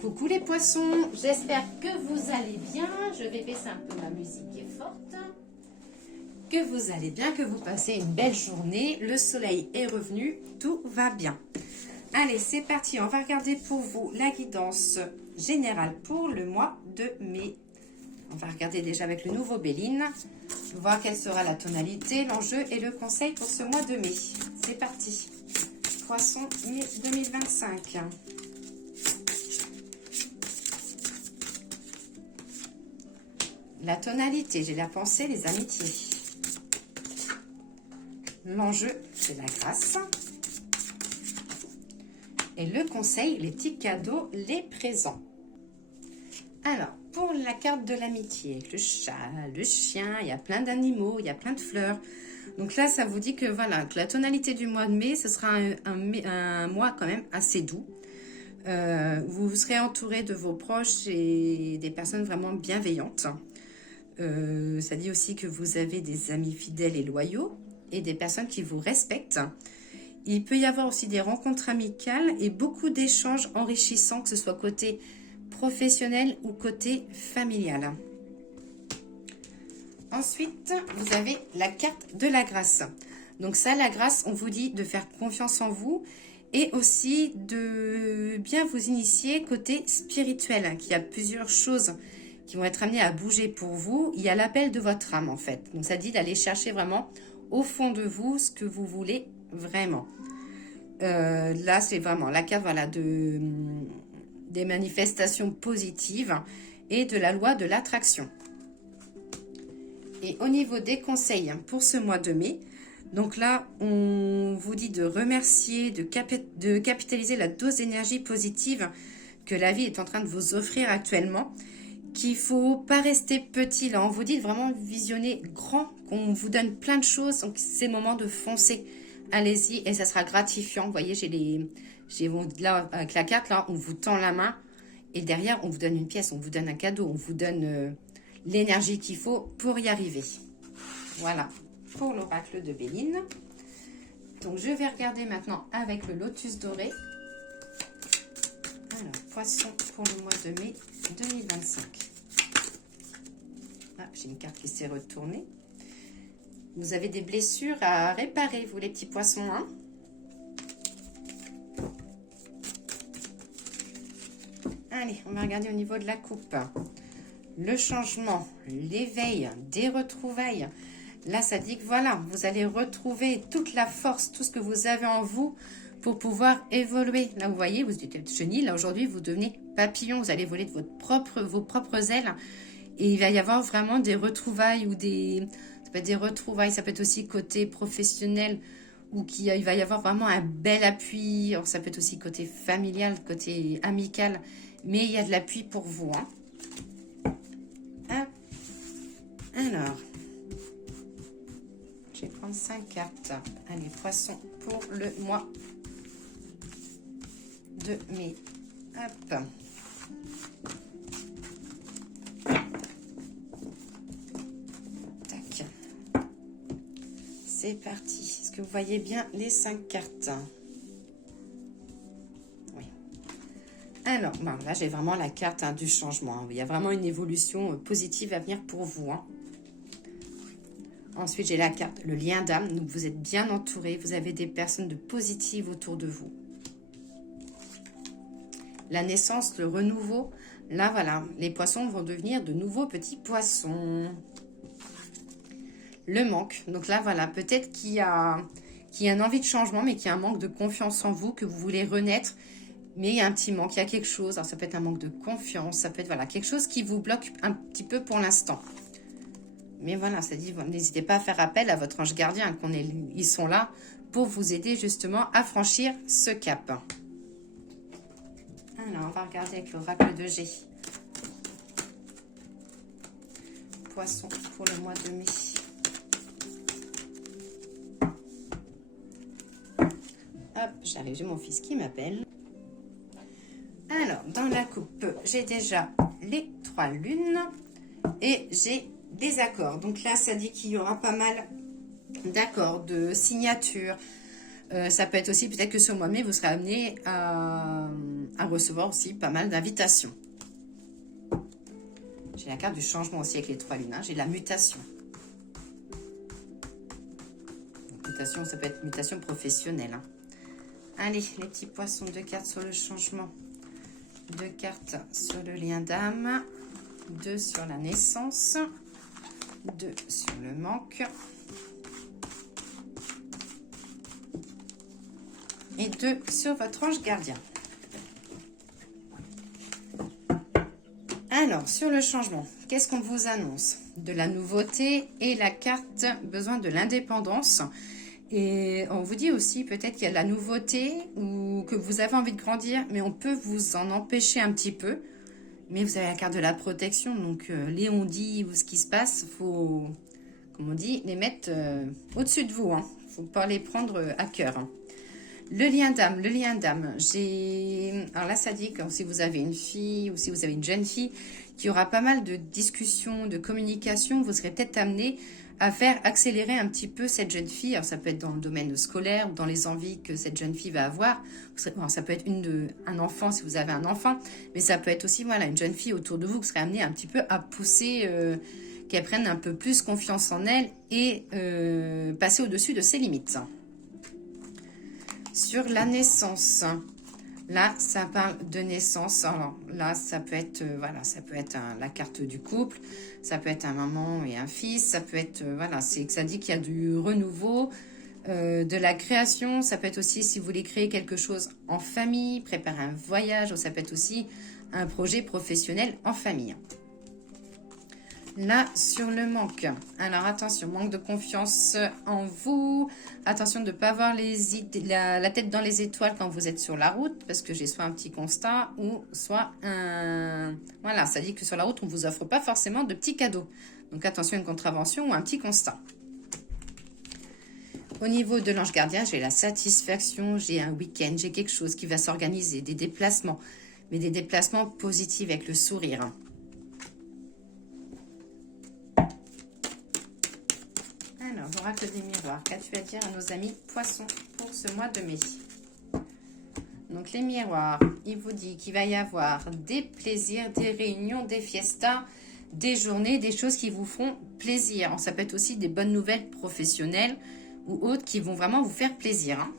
Coucou les poissons, j'espère que vous allez bien. Je vais baisser un peu ma musique qui est forte. Que vous allez bien, que vous passez une belle journée. Le soleil est revenu, tout va bien. Allez, c'est parti. On va regarder pour vous la guidance générale pour le mois de mai. On va regarder déjà avec le nouveau Béline, voir quelle sera la tonalité, l'enjeu et le conseil pour ce mois de mai. C'est parti. Poisson mai 2025. La tonalité, j'ai la pensée, les amitiés. L'enjeu, c'est la grâce. Et le conseil, les petits cadeaux, les présents. Alors, pour la carte de l'amitié, le chat, le chien, il y a plein d'animaux, il y a plein de fleurs. Donc là, ça vous dit que voilà, que la tonalité du mois de mai, ce sera un mois quand même assez doux. Vous serez entouré de vos proches et des personnes vraiment bienveillantes. Ça dit aussi que vous avez des amis fidèles et loyaux et des personnes qui vous respectent. Il peut y avoir aussi des rencontres amicales et beaucoup d'échanges enrichissants, que ce soit côté professionnel ou côté familial. Ensuite, vous avez la carte de la grâce. Donc ça, la grâce, on vous dit de faire confiance en vous et aussi de bien vous initier côté spirituel, qu'il y a plusieurs choses qui vont être amenées à bouger pour vous. Il y a l'appel de votre âme en fait. Donc ça dit d'aller chercher vraiment au fond de vous ce que vous voulez vraiment. Là, c'est vraiment la carte voilà, des manifestations positives et de la loi de l'attraction. Et au niveau des conseils pour ce mois de mai, donc là, on vous dit de remercier, de capitaliser la dose d'énergie positive que la vie est en train de vous offrir actuellement, qu'il ne faut pas rester petit. Là, on vous dit de vraiment visionner grand, qu'on vous donne plein de choses, donc c'est le moment de foncer. Allez-y et ça sera gratifiant. Vous voyez, là, avec la carte, là, on vous tend la main et derrière, on vous donne une pièce, on vous donne un cadeau, on vous donne l'énergie qu'il faut pour y arriver. Voilà, pour l'oracle de Béline. Donc, je vais regarder maintenant avec le lotus doré. Alors, poisson pour le mois de mai 2025. Ah, j'ai une carte qui s'est retournée. Vous avez des blessures à réparer, vous les petits poissons, hein? Allez, on va regarder au niveau de la coupe. Le changement, l'éveil, des retrouvailles. Là, ça dit que voilà, vous allez retrouver toute la force, tout ce que vous avez en vous pour pouvoir évoluer. Là, vous voyez, vous étiez chenille. Là, aujourd'hui, vous devenez papillon. Vous allez voler de vos propres ailes. Et il va y avoir vraiment des retrouvailles ou des... Ça peut être des retrouvailles, ça peut être aussi côté professionnel ou il va y avoir vraiment un bel appui. Alors, ça peut être aussi côté familial, côté amical. Mais il y a de l'appui pour vous. Hein. Alors, je vais prendre 5 cartes. Allez, poisson pour le mois de mai. Hop. Tac. C'est parti. Est-ce que vous voyez bien les 5 cartes? Oui. Alors, bon, là, j'ai vraiment la carte du changement. Il y a vraiment une évolution positive à venir pour vous. Ensuite, j'ai la carte, le lien d'âme. Donc, vous êtes bien entouré. Vous avez des personnes positives autour de vous. La naissance, le renouveau. Là, voilà, les poissons vont devenir de nouveaux petits poissons. Le manque. Donc là, voilà, peut-être qu'il y a une envie de changement, mais qu'il y a un manque de confiance en vous, que vous voulez renaître. Mais il y a un petit manque, il y a quelque chose. Alors, ça peut être un manque de confiance. Ça peut être voilà, quelque chose qui vous bloque un petit peu pour l'instant. Mais voilà, ça dit, n'hésitez pas à faire appel à votre ange gardien. Ils sont là pour vous aider justement à franchir ce cap. Alors, on va regarder avec l'oracle de G. Poisson pour le mois de mai. Hop, j'arrive, j'ai mon fils qui m'appelle. Alors, dans la coupe, j'ai déjà les 3 lunes et j'ai des accords. Donc là, ça dit qu'il y aura pas mal d'accords, de signatures, Ça peut être aussi, peut-être que ce mois de mai, vous serez amené à recevoir aussi pas mal d'invitations. J'ai la carte du changement aussi avec les 3 lunes. Hein. J'ai la mutation. Donc, mutation, ça peut être mutation professionnelle. Hein. Allez, les petits poissons, 2 cartes sur le changement. 2 cartes sur le lien d'âme. 2 sur la naissance. 2 sur le manque. Et 2 sur votre ange gardien. Alors, sur le changement, qu'est-ce qu'on vous annonce? De la nouveauté et la carte besoin de l'indépendance. Et on vous dit aussi peut-être qu'il y a de la nouveauté ou que vous avez envie de grandir, mais on peut vous en empêcher un petit peu. Mais vous avez la carte de la protection, donc les on-dit ou ce qui se passe, faut, comme on dit, les mettre au-dessus de vous. Il ne faut pas les prendre à cœur. Hein. Le lien d'âme, alors là ça dit que si vous avez une fille ou si vous avez une jeune fille, qu'il y aura pas mal de discussions, de communication, vous serez peut-être amené à faire accélérer un petit peu cette jeune fille. Alors ça peut être dans le domaine scolaire ou dans les envies que cette jeune fille va avoir. Alors, ça peut être un enfant si vous avez un enfant, mais ça peut être aussi voilà, une jeune fille autour de vous qui serait amenée un petit peu à pousser, qu'elle prenne un peu plus confiance en elle et passer au-dessus de ses limites. Sur la naissance, là, ça parle de naissance. Alors là, ça peut être, ça peut être la carte du couple, ça peut être un maman et un fils, ça peut être, c'est que ça dit qu'il y a du renouveau, de la création. Ça peut être aussi si vous voulez créer quelque chose en famille, préparer un voyage, ou ça peut être aussi un projet professionnel en famille. Là, sur le manque. Alors, attention, manque de confiance en vous. Attention de ne pas avoir la tête dans les étoiles quand vous êtes sur la route, parce que j'ai soit un petit constat ou soit un... Voilà, ça dit que sur la route, on ne vous offre pas forcément de petits cadeaux. Donc, attention à une contravention ou un petit constat. Au niveau de l'ange gardien, j'ai la satisfaction, j'ai un week-end, j'ai quelque chose qui va s'organiser, des déplacements, mais des déplacements positifs avec le sourire. Alors, l'oracle des miroirs, qu'as-tu à dire à nos amis poissons pour ce mois de mai? Donc, les miroirs, il vous dit qu'il va y avoir des plaisirs, des réunions, des fiestas, des journées, des choses qui vous feront plaisir. Alors, ça peut être aussi des bonnes nouvelles professionnelles ou autres qui vont vraiment vous faire plaisir. Hein.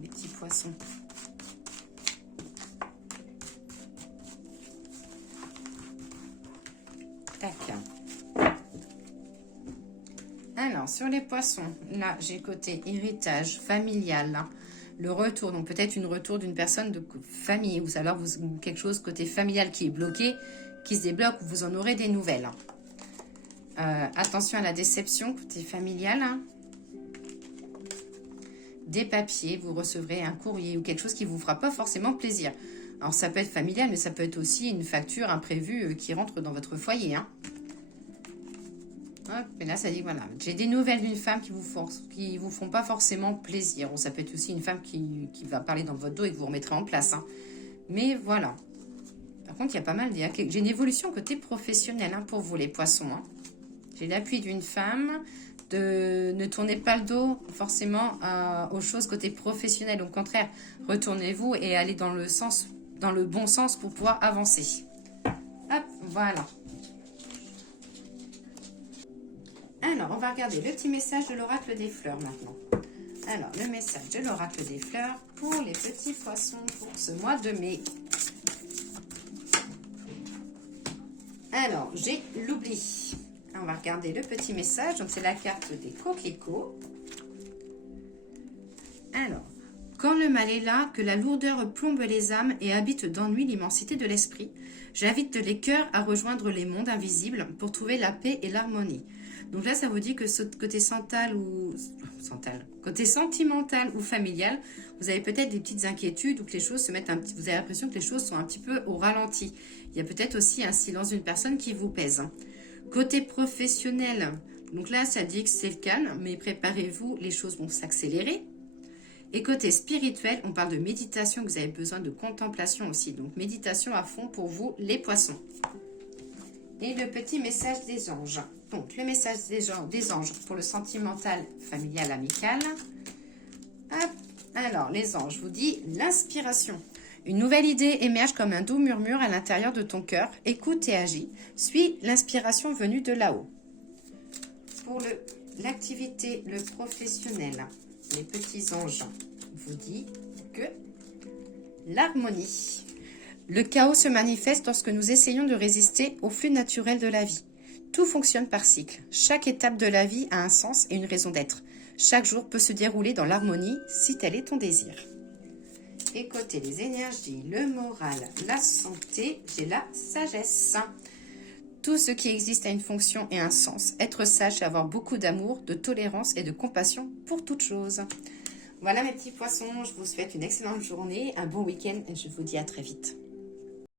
Les petits poissons. Tac. Alors, sur les poissons, là, j'ai côté héritage familial, hein, le retour, donc peut-être une retour d'une personne de famille, ou alors quelque chose côté familial qui est bloqué, qui se débloque, vous en aurez des nouvelles. Attention à la déception côté familial. Hein. Des papiers, vous recevrez un courrier ou quelque chose qui ne vous fera pas forcément plaisir. Alors, ça peut être familial, mais ça peut être aussi une facture imprévue qui rentre dans votre foyer. Hein. Hop, et là, ça dit, voilà, j'ai des nouvelles d'une femme qui vous font pas forcément plaisir. Ou ça peut être aussi une femme qui va parler dans votre dos et que vous remettrez en place. Hein. Mais voilà. Par contre, il y a pas mal, j'ai une évolution côté professionnel hein, pour vous, les poissons. Hein. J'ai l'appui d'une femme. Ne tournez pas le dos forcément aux choses côté professionnel. Au contraire, retournez-vous et allez dans le bon sens pour pouvoir avancer. Hop, voilà. Alors, on va regarder le petit message de l'oracle des fleurs maintenant. Alors, le message de l'oracle des fleurs pour les petits poissons pour ce mois de mai. Alors, j'ai l'oubli. On va regarder le petit message. Donc, c'est la carte des coquelicots. Alors, quand le mal est là, que la lourdeur plombe les âmes et habite d'ennui l'immensité de l'esprit, j'invite les cœurs à rejoindre les mondes invisibles pour trouver la paix et l'harmonie. Donc là, ça vous dit que ce côté côté sentimental ou familial, vous avez peut-être des petites inquiétudes ou que les choses se mettent vous avez l'impression que les choses sont un petit peu au ralenti. Il y a peut-être aussi un silence d'une personne qui vous pèse. Côté professionnel, donc là, ça dit que c'est le calme, mais préparez-vous, les choses vont s'accélérer. Et côté spirituel, on parle de méditation, que vous avez besoin de contemplation aussi. Donc, méditation à fond pour vous, les poissons. Et le petit message des anges. Donc, le message des anges pour le sentimental, familial, amical. Hop. Alors, les anges vous dit l'inspiration. Une nouvelle idée émerge comme un doux murmure à l'intérieur de ton cœur. Écoute et agis. Suis l'inspiration venue de là-haut. Pour l'activité, le professionnel, les petits anges vous dit que l'harmonie. Le chaos se manifeste lorsque nous essayons de résister au flux naturel de la vie. Tout fonctionne par cycle. Chaque étape de la vie a un sens et une raison d'être. Chaque jour peut se dérouler dans l'harmonie si tel est ton désir. Et côté les énergies, le moral, la santé, j'ai la sagesse. Tout ce qui existe a une fonction et un sens. Être sage, c'est avoir beaucoup d'amour, de tolérance et de compassion pour toute chose. Voilà mes petits poissons, je vous souhaite une excellente journée, un bon week-end et je vous dis à très vite.